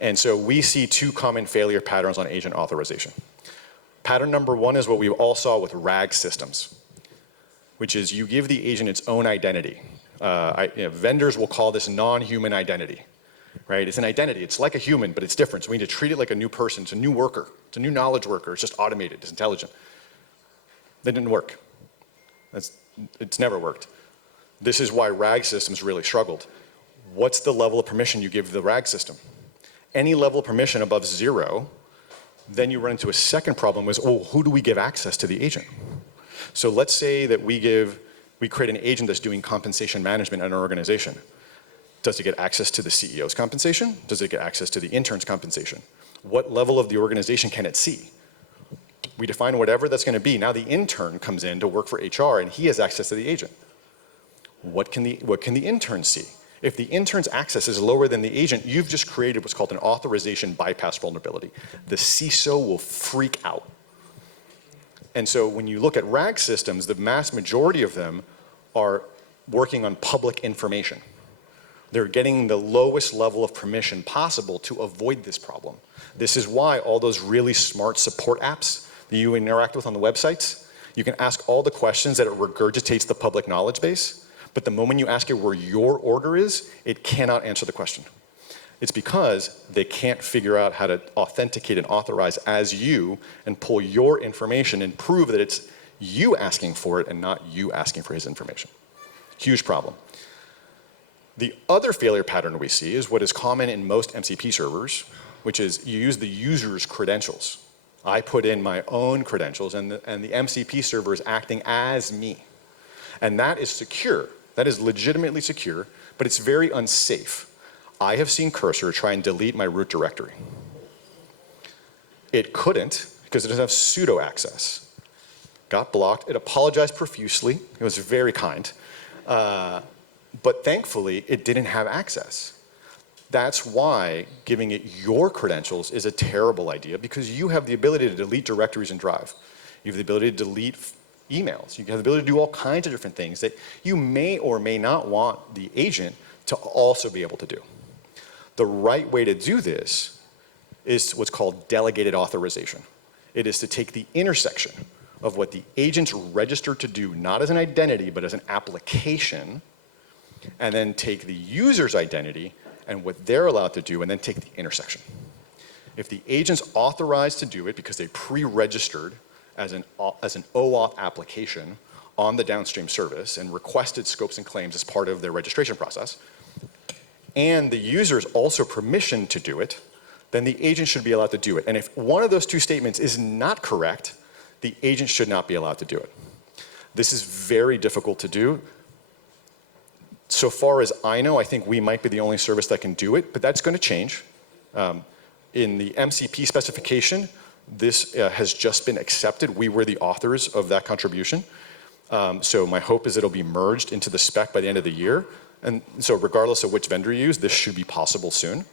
And so we see two common failure patterns on agent authorization. Pattern number one is what we all saw with RAG systems, which is you give the agent its own identity. Vendors will call this non-human identity, right? It's an identity. It's like a human, but it's different. So we need to treat it like a new person. It's a new worker. It's a new knowledge worker. It's just automated. It's intelligent. That didn't work. It's never worked. This is why RAG systems really struggled. What's the level of permission you give the RAG system? Any level of permission above 0, then you run into a second problem is, oh, who do we give access to the agent? So let's say that we create an agent that's doing compensation management in our organization. Does it get access to the CEO's compensation? Does it get access to the intern's compensation? What level of the organization can it see? We define whatever that's going to be. Now the intern comes in to work for HR and he has access to the agent. What can the intern see? If the intern's access is lower than the agent, you've just created what's called an authorization bypass vulnerability. The CISO will freak out. And so when you look at RAG systems, the vast majority of them are working on public information. They're getting the lowest level of permission possible to avoid this problem. This is why all those really smart support apps that you interact with on the websites, you can ask all the questions that it regurgitates the public knowledge base, but the moment you ask it where your order is, it cannot answer the question. It's because they can't figure out how to authenticate and authorize as you and pull your information and prove that it's you asking for it and not you asking for his information. Huge problem. The other failure pattern we see is what is common in most MCP servers, which is you use the user's credentials. I put in my own credentials and the MCP server is acting as me. And that is secure. That is legitimately secure, but it's very unsafe. I have seen Cursor try and delete my root directory. It couldn't because it doesn't have sudo access. Got blocked. It apologized profusely. It was very kind. But thankfully, it didn't have access. That's why giving it your credentials is a terrible idea because you have the ability to delete directories in Drive. You have the ability to delete emails. You have the ability to do all kinds of different things that you may or may not want the agent to also be able to do. The right way to do this is what's called delegated authorization. It is to take the intersection of what the agent's registered to do, not as an identity, but as an application, and then take the user's identity and what they're allowed to do, and then take the intersection. If the agent's authorized to do it because they pre-registered as an OAuth application on the downstream service and requested scopes and claims as part of their registration process, and the user is also permissioned to do it, then the agent should be allowed to do it. And if one of those two statements is not correct, the agent should not be allowed to do it. This is very difficult to do. So far as I know, I think we might be the only service that can do it, but that's going to change. In the MCP specification, this has just been accepted. We were the authors of that contribution. So my hope is it'll be merged into the spec by the end of the year. And so regardless of which vendor you use, this should be possible soon.